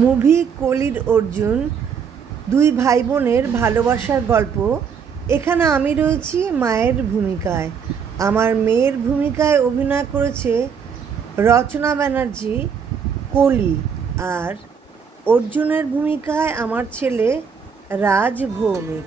Movie কলির অর্জুন, দুই ভাই বোনের ভালোবাসার গল্প। এখানে আমি রয়েছি মায়ের ভূমিকায়। আমার মেয়ের ভূমিকায় অভিনয় করেছে রচনা ব্যানার্জি কলি, আর অর্জুনের ভূমিকায় আমার ছেলে রাজ ভৌমিক।